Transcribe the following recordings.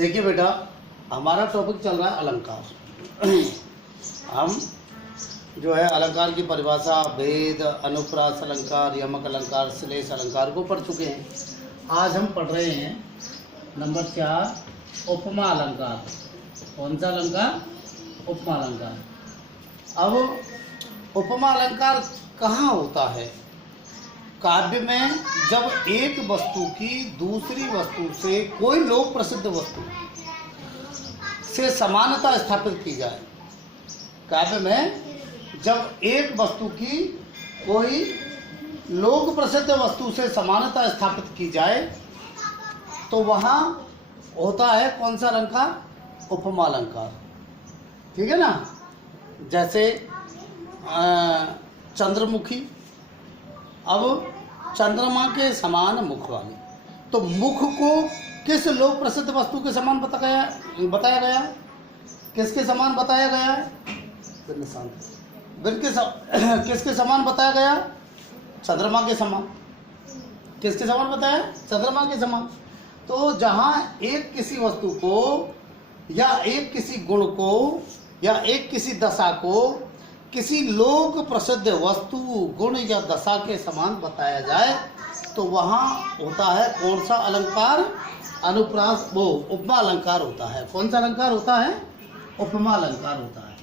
देखिए बेटा, हमारा टॉपिक चल रहा है अलंकार। हम जो है अलंकार की परिभाषा, भेद, अनुप्रास अलंकार, यमक अलंकार, श्लेष अलंकार को पढ़ चुके हैं। आज हम पढ़ रहे हैं नंबर 4 उपमा अलंकार। कौन सा अलंकार? उपमा अलंकार। अब उपमा अलंकार कहाँ होता है? काव्य में जब एक वस्तु की दूसरी वस्तु से, कोई लोक प्रसिद्ध वस्तु से समानता स्थापित की जाए। काव्य में जब एक वस्तु की कोई लोक प्रसिद्ध वस्तु से समानता स्थापित की जाए तो वहाँ होता है कौन सा अलंकार? उपमा अलंकार। ठीक है ना? जैसे चंद्रमुखी, अब चंद्रमा के समान मुख वाली, तो मुख को किस लोक प्रसिद्ध वस्तु के समान बताया गया? किसके समान बताया गया है? किसके समान बताया गया? चंद्रमा के समान। किसके समान बताया? चंद्रमा के समान। तो जहाँ एक किसी वस्तु को या एक किसी गुण को या एक किसी दशा को किसी लोक प्रसिद्ध वस्तु, गुण या दशा के समान बताया जाए तो वहाँ होता है कौन सा अलंकार? अनुप्रास, वो उपमा अलंकार होता है। कौन सा अलंकार होता है? उपमा अलंकार होता है।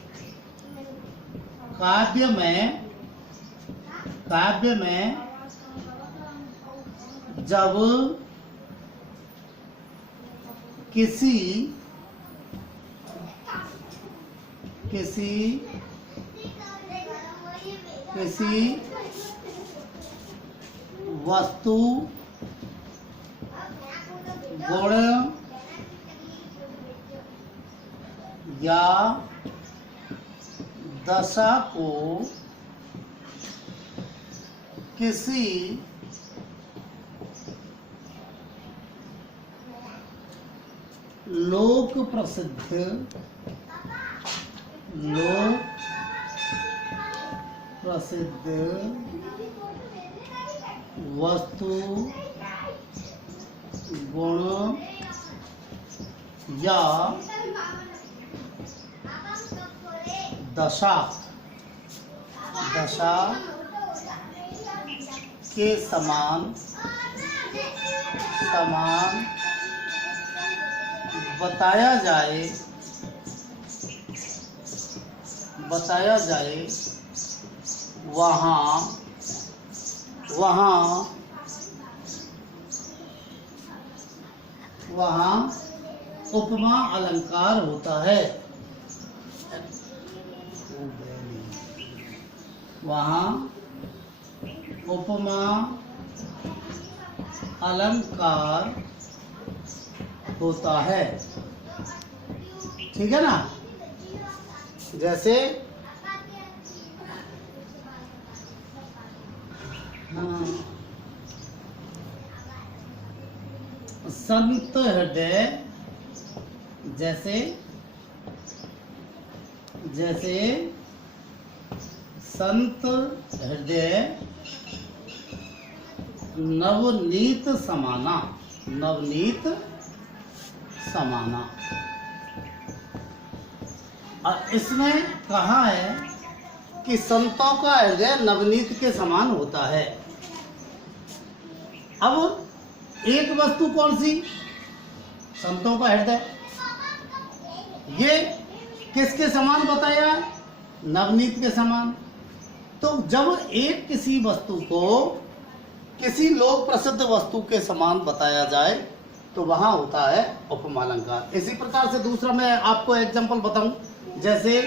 काव्य में जब किसी वस्तु, गुण या दशा को किसी लोक प्रसिद्ध वस्तु, गुण या दशा के समान बताया जाए वहाँ उपमा अलंकार होता है। वहाँ उपमा अलंकार होता है। ठीक है ना? जैसे संत हृदय, जैसे संत हृदय नवनीत समाना। और इसमें कहा है कि संतों का हृदय नवनीत के समान होता है। अब एक वस्तु कौन सी? संतों का हृदय। ये किसके समान बताया? नवनीत के समान। तो जब एक किसी वस्तु को किसी लोक प्रसिद्ध वस्तु के समान बताया जाए तो वहां होता है उपमा अलंकार। इसी प्रकार से दूसरा मैं आपको एग्जांपल बताऊं, जैसे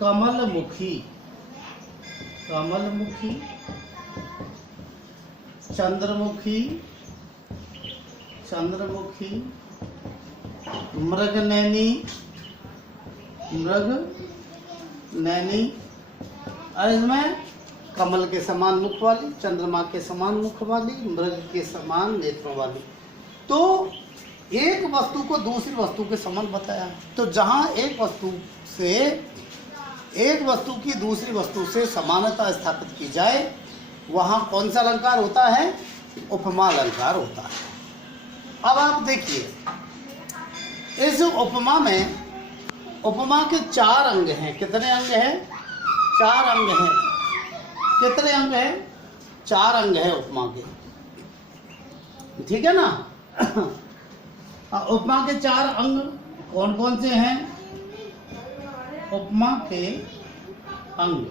कमलमुखी, चंद्रमुखी, मृगनैनी, और इसमें कमल के समान मुख वाली, चंद्रमा के समान मुख वाली, मृग के समान नेत्रों वाली। तो एक वस्तु को दूसरी वस्तु के समान बताया। तो जहाँ एक वस्तु की दूसरी वस्तु से समानता स्थापित की जाए वहाँ कौन सा अलंकार होता है? उपमा अलंकार होता है। अब आप देखिए, इस उपमा में उपमा के 4 अंग हैं। कितने अंग हैं? 4 अंग हैं। कितने अंग हैं? 4 अंग हैं उपमा के, ठीक है ना। उपमा के 4 अंग कौन कौन से हैं? उपमा के अंग,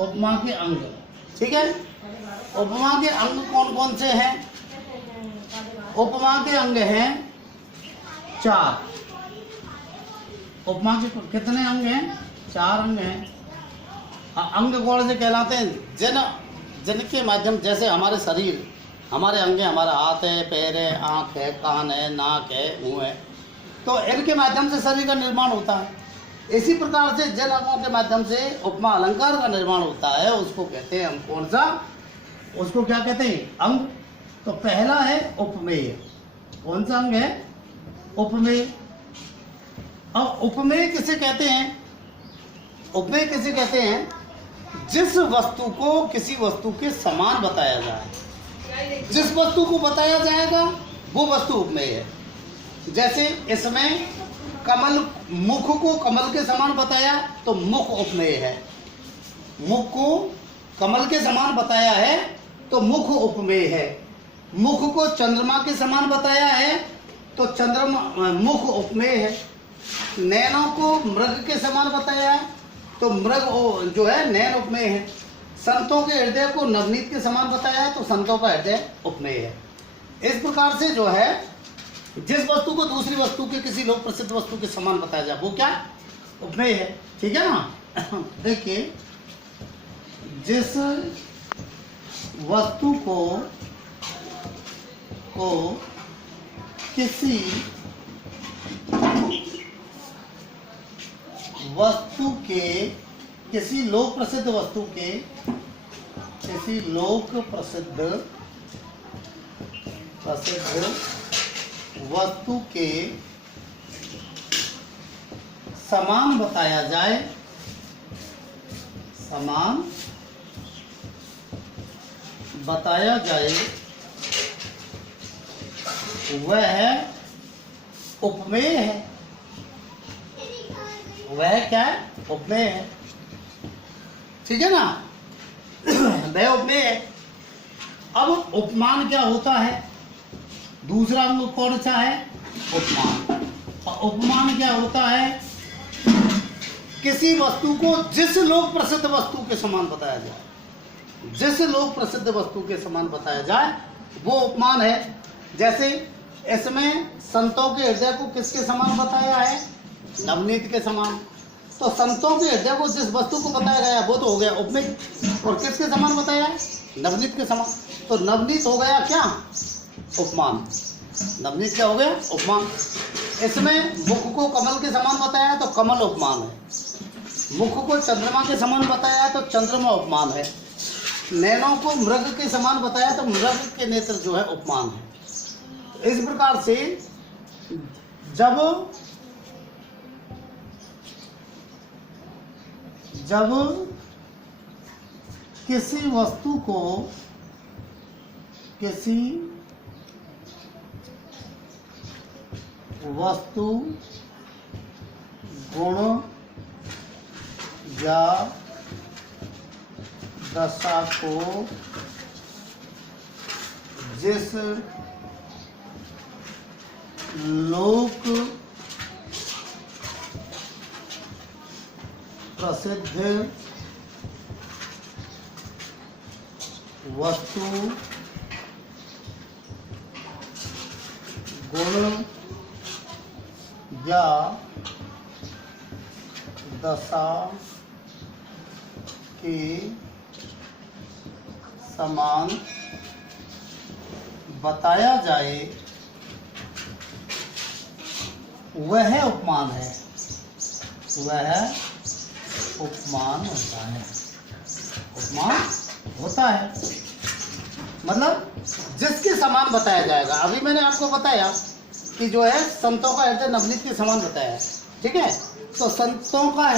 उपमा के अंग, ठीक है। उपमा के अंग कौन कौन से हैं? उपमा के अंग हैं 4। उपमा के कितने अंग हैं? 4 अंग हैं। अंग कौन से कहलाते हैं? जिनके माध्यम, जैसे हमारे शरीर, हमारे अंग हैं, हमारा हाथ है, पैर है, आँख है, कान है, नाक है, मुंह है, तो इनके माध्यम से शरीर का निर्माण होता है। इसी प्रकार से जिन अंगों के माध्यम से उपमा अलंकार का निर्माण होता है उसको कहते हैं हम कौन सा? उसको क्या कहते हैं? अंग। तो पहला है उपमेय। कौन सा अंग है? उपमेय। अब उपमेय किसे कहते हैं? उपमेय किसे कहते हैं? जिस वस्तु को किसी वस्तु के समान बताया जाए। जिस वस्तु को बताया जाएगा वो वस्तु उपमेय है। जैसे इसमें कमल, मुख को कमल के समान बताया तो मुख उपमेय है। मुख को कमल के समान बताया है तो मुख उपमेय है। मुख को चंद्रमा के समान बताया है तो चंद्रमा मुख उपमेय है। नैनों को मृग के समान बताया है तो मृग जो है नैन उपमेय है। संतों के हृदय को नवनीत के समान बताया है तो संतों का हृदय उपमेय है। इस प्रकार से जो है जिस वस्तु को दूसरी वस्तु के किसी लोक प्रसिद्ध वस्तु के समान बताया जाए वो क्या? उपमेय है, ठीक है ना। देखिए, जिस वस्तु को किसी वस्तु के, किसी लोक प्रसिद्ध वस्तु के, किसी लोक प्रसिद्ध वस्तु के समान बताया जाए, समान बताया जाए, वह उपमेय है। वह क्या है? उपमेय है, ठीक है ना। वह उपमेय है। अब उपमान क्या होता है? दूसरा अंग कौन सा है? उपमान। और उपमान क्या होता है? किसी वस्तु को जिस लोक प्रसिद्ध वस्तु के समान बताया जाए, जिस लोक प्रसिद्ध वस्तु के समान बताया जाए वो उपमान है। जैसे इसमें संतों के हृदय को किसके समान बताया है? नवनीत के समान। तो संतों के हृदय को जिस वस्तु को बताया गया वो तो हो गया उपमेय, और किसके समान बताया है? नवनीत के समान। तो नवनीत हो गया क्या? उपमान। नवनीत क्या हो गया? उपमान। इसमें मुख को कमल के समान बताया है तो कमल उपमान है। मुख को चंद्रमा के समान बताया है तो चंद्रमा उपमान है। नैनों को मृग के समान बताया तो मृग के नेत्र जो है उपमान है। इस प्रकार से जब किसी वस्तु को किसी वस्तु, गुण या दशा को जिस लोक प्रसिद्ध वस्तु, गुण या दशा के समान बताया जाए वह उपमान है। वह उपमान होता है। उपमान होता है मतलब जिसके समान बताया जाएगा। अभी मैंने आपको बताया कि जो है संतों का हृदय नवनीत के समान बताया है, ठीक है। तो संतों का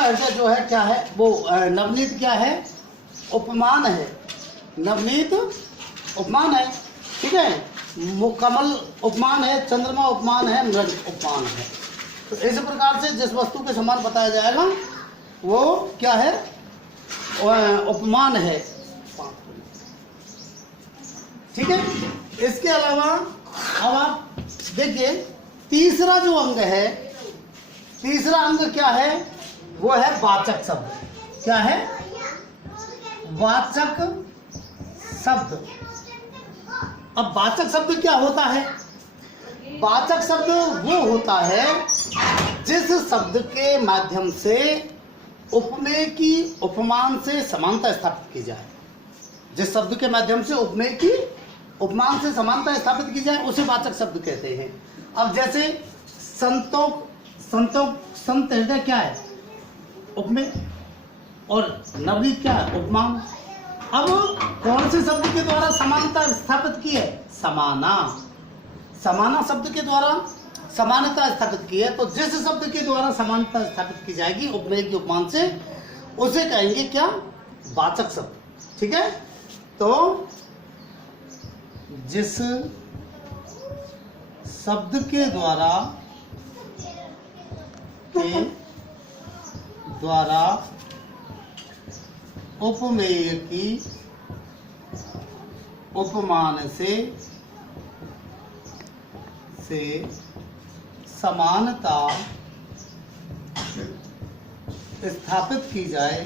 हृदय जो है क्या है? वो नवनीत क्या है? उपमान है। नवनीत उपमान है, ठीक है। कमल उपमान है, चंद्रमा उपमान है, मृग उपमान है। तो इस प्रकार से जिस वस्तु के समान बताया जाएगा वो क्या है, उपमान है, ठीक है। इसके अलावा अब आप देखिए तीसरा जो अंग है, तीसरा अंग क्या है, वो है वाचक शब्द। क्या है, वाचक शब्द। अब वाचक शब्द क्या होता है, वाचक शब्द वो होता है जिस शब्द के माध्यम से उपमेय की उपमान से समानता स्थापित की जाए। जिस शब्द के माध्यम से उपमेय की उपमान से समानता स्थापित की जाए उसे वाचक शब्द कहते हैं। अब जैसे संत हृदय क्या है, उपमेय, और नवनीत क्या है, उपमान। अब कौन से शब्द के द्वारा समानता स्थापित की है, समाना। समाना शब्द के द्वारा समानता स्थापित की है। तो जिस शब्द के द्वारा समानता स्थापित की जाएगी उपमेय के उपमान से, उसे कहेंगे क्या, वाचक शब्द, ठीक है। तो जिस शब्द के द्वारा उपमेय की उपमान से समानता स्थापित की जाए,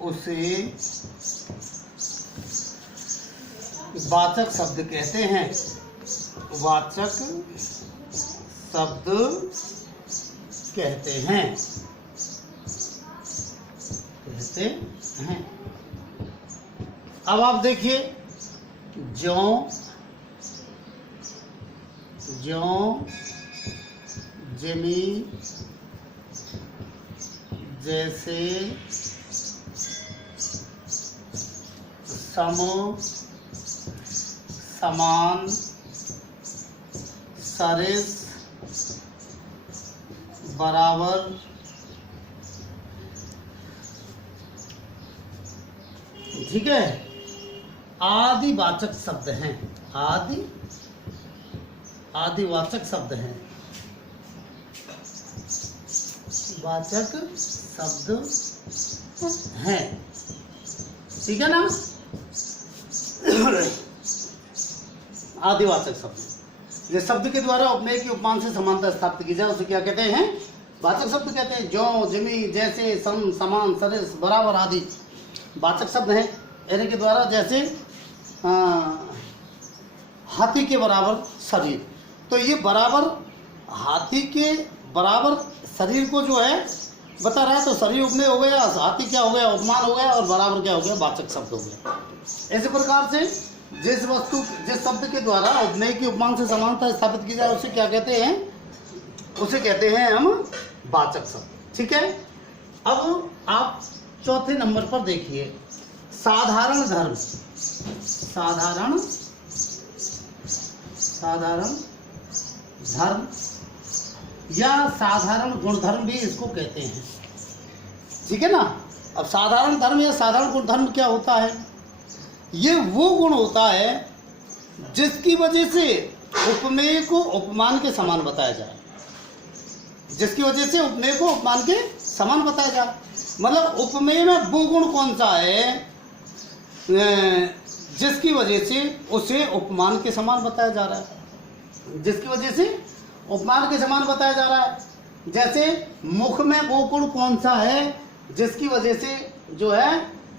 उसे वाचक शब्द कहते हैं। वाचक शब्द कहते हैं। अब आप देखिए ज्यों जिमी जैसे समान सरिस बराबर ठीक है आदि वाचक शब्द हैं। आदिवाचक शब्द हैं। वाचक शब्द हैं, ठीक है ना। आदिवाचक शब्द जिस शब्द के द्वारा उपमेय की उपमान से समानता स्थापित की जाए उसे क्या कहते हैं, वाचक शब्द कहते हैं। ज्यों जिमी जैसे सम समान सरिस बराबर आदि वाचक शब्द हैं। इनके द्वारा जैसे हाथी के बराबर शरीर, तो ये बराबर हाथी के बराबर शरीर को जो है बता रहा है, तो शरीर उपमेय हो गया, हाथी क्या हो गया, उपमान हो गया, और बराबर क्या हो गया, वाचक शब्द हो गया। इसी प्रकार से जिस शब्द के द्वारा उपमेय की उपमान से समानता स्थापित की जाए उसे क्या कहते हैं, उसे कहते हैं हम वाचक शब्द, ठीक है। अब आप चौथे नंबर पर देखिए साधारण धर्म। साधारण धर्म या साधारण गुणधर्म भी इसको कहते हैं, ठीक है ना। अब साधारण धर्म या साधारण गुणधर्म क्या होता है, ये वो गुण होता है जिसकी वजह से उपमेय को उपमान के समान बताया जाए। जिसकी वजह से उपमेय को उपमान के समान बताया जाए, मतलब उपमेय में वो गुण कौन सा है जिसकी वजह से उसे उपमान के समान बताया जा रहा है। जिसकी वजह से उपमान के समान बताया जा रहा है। जैसे मुख में वो गुण कौन सा है जिसकी वजह से जो है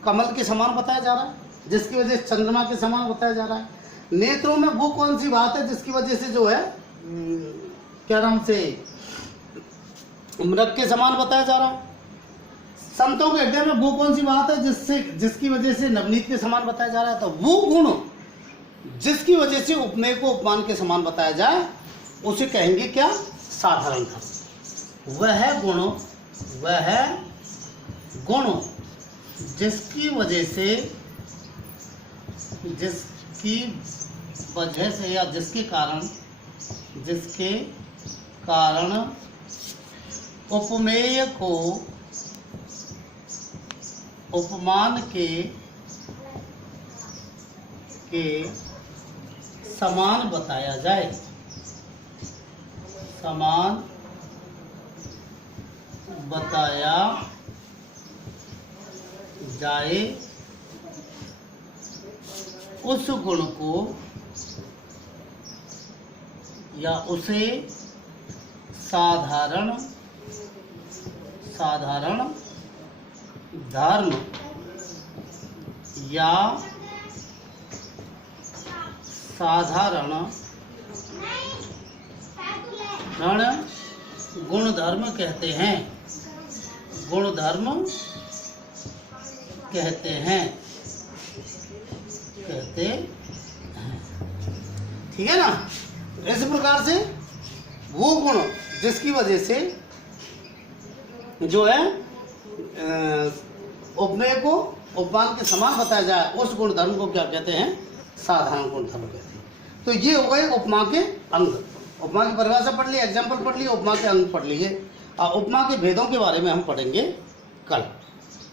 कमल के समान बताया जा रहा है, जिसकी वजह से चंद्रमा के समान बताया जा रहा है। नेत्रों में वो कौन सी बात है जिसकी वजह से जो है क्या नाम से मृग के समान बताया जा रहा है। संतों के हृदय में वो कौन सी बात है जिसकी वजह से नवनीत के समान बताया जा रहा है। तो वो गुण जिसकी वजह से उपमेय को उपमान के समान बताया जाए उसे कहेंगे क्या, साधारण धर्म। वह गुण जिसकी वजह से या जिसके कारण उपमेय को उपमान के समान बताया जाए, समान बताया जाए, उस गुण को या उसे साधारण धर्म या साधारण गुणधर्म कहते हैं, गुणधर्म कहते हैं। ठीक है ना। इस प्रकार से वो गुण जिसकी वजह से जो है उपमेय को उपमान के समान बताया जाए, उस गुणधर्म को क्या कहते हैं? साधारण गुणधर्म कहते हैं। तो ये हो गए उपमा के अंग। उपमा की परिभाषा पढ़ ली, एग्जाम्पल पढ़ लिए, उपमा के अंग पढ़ लिए। उपमा के भेदों के बारे में हम पढ़ेंगे कल।